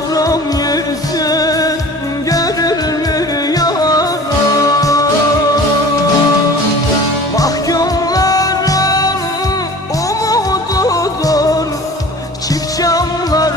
Kıvram yüzün görülür yara Mahkumların umududur Çift camlar